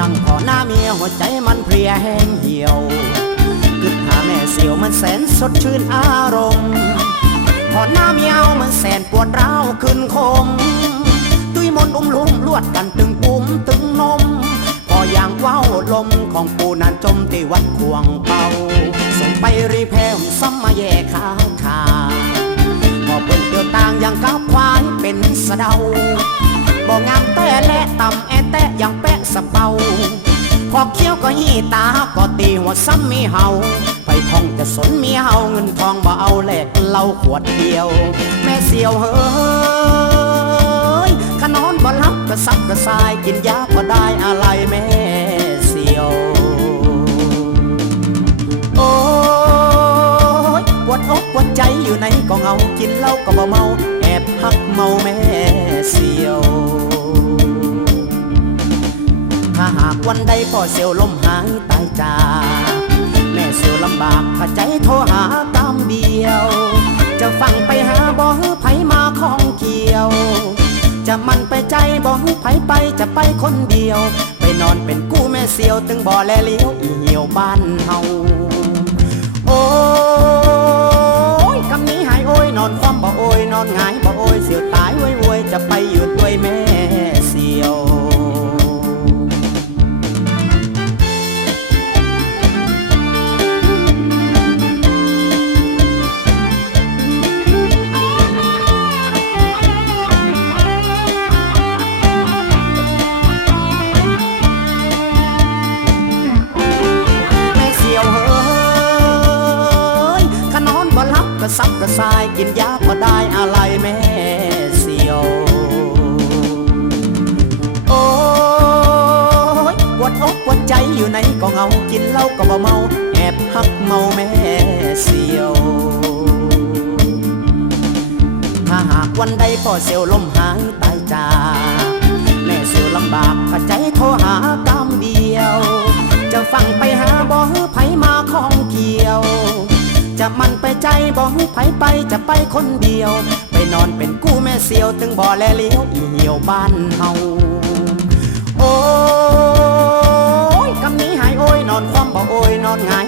นั่งพอหน้าเมียหัวใจมันเพลียแห้งเหี่ยวกึดหาแม่เสียวมันแสนสดชื่นอารมณ์พอหน้าเมียวมันแสนปวดร้าวขึ้นคม ตุยมนอุ้มลุ่มลวดกันตึงปุ่มตึงนม พออย่างว้าวลมของปูนันจมที่วัดควงเป่าส่งไปรีเพมซ้ำมาแย่ขาขาพอเปิ้นเดียวต่างอย่างกับควายเป็นสะเดาบอกงามแต่และต่ำแอแต่อย่างแป สะเปาพอเคี้ยวก็หีตาก็ตีหัวซ้ำมีเห่าไปคงจะสนมีเห่าเงินทองบ่เอาแลกเหล้าขวดเดียว แม่เสียวเฮ้ยขนอนบ่รับกระซับกระซายกินยาพอได้อะไรแม่เสียว โอ้ยปวดอกปวดใจอยู่ไหนก็เหงากินเหล้าก็บ่เมาแอบหักเมาแม่เสียว วันใดพ่อเสียวลมหายตายจากแม่เสียวลำบากถ้าใจโทรหาตามเดียว จะฟังไปหาบ่ฮือไผมาของเกี่ยว จะมันไปใจบ่ฮือไผไปจะไปคนเดียว ไปนอนเป็นกู้แม่เสียวตึงบ่แลเลี้ยวอีเหี่ยวบ้านเฮาโอ้ยคำนี้หายโอ้ยนอนความบ่โอ้ยนอนหงายบ่โอ้ยเสียวตายไว้ไว้จะไปอยู่ด้วยแม่ กระซับกระซายกินยาพอได้อะไรแม่เสียว โอ้ยปวดอกปวดใจอยู่ไหนก็เหงากินเหล้าก็บ่เมา แอบหักเมาแม่เสียว ถ้าหากวันใดพ่อเสียวลมหายตายจากแม่เสียวลำบากถ้าใจโทรหากำเดียว จะฟังไปหาบ่ฮือไผมาของเกี่ยว จะมันไป ใจบ่หูไผไปจะไปคนเดียว ไปนอนเป็นกู้แม่เสียวถึงบ่แลเลี้ยวอีเหี่ยวบ้านเฮาโอ้ยกำนี้หายโอ้ยนอนความบ่โอ้ยนอนหงาย